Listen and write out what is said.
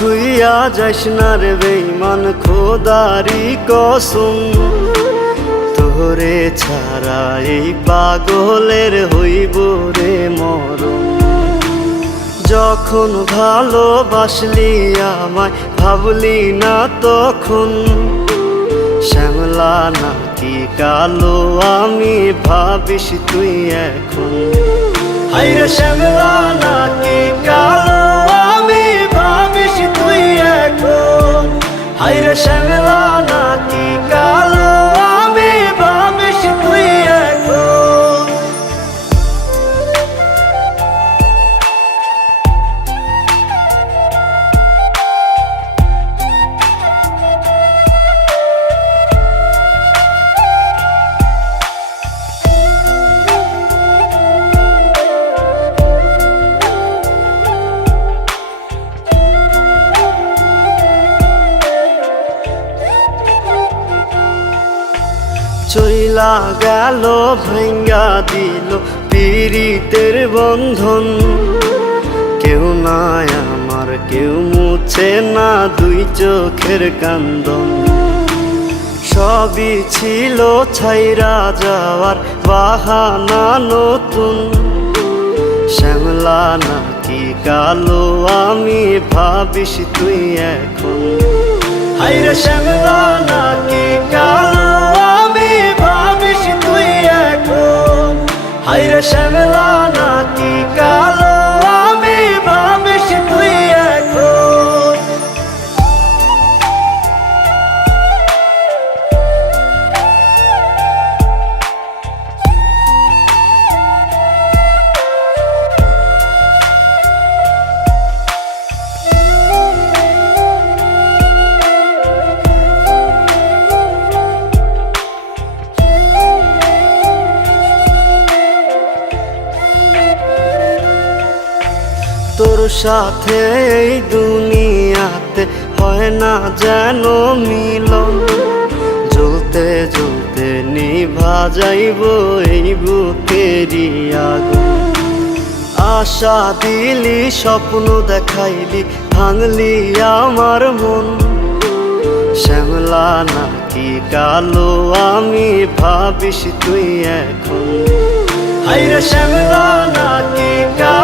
থুইয়া যাইস না রে বেঈমান খোদারি কসম, তোরে ছাড়া এই পাগলের হইব রে মরণ। যখন ভালোবাসলি আমায় ভাবলি না তখন, শ্যামলা নাকি কালো আমি ভাবিস তুই এখন। হায়রে শ্যামলা নাকি কালো আমি ভাবিস তুই এখন। হায়রে শ্যামলা নাকি কালো আমি ভাবিস তুই এখন। চইলা গেল ভাঙ্গা দিল পীড়িতের বন্ধন, কেউ নাই আমার কেউ মুছে না দুই চোখের কান্দন। সবই ছিল ছাইরা যাওয়ার বাহানা নতুন, শ্যামলা নাকি কালো আমি ভাবিস তুই এখন। হায়রে শ্যামলা নাকি কালো আমি ভাবিস তুই এখন। হায়রে শ্যামলা নাকি কালো আমি ভাবিস তুই এখন। তোর সাথে এই দুনিয়াতে হয় না যেন মিলন, জ্বলতে জ্বলতে নিভা যাইব এই বুকেরই আগুন। আশা দিলি স্বপ্ন দেখাইলি ভাঙলি আমার মন, শ্যামলা নাকি কালো আমি ভাবিস তুই এখন। হায়রে শ্যামলা নাকি কালো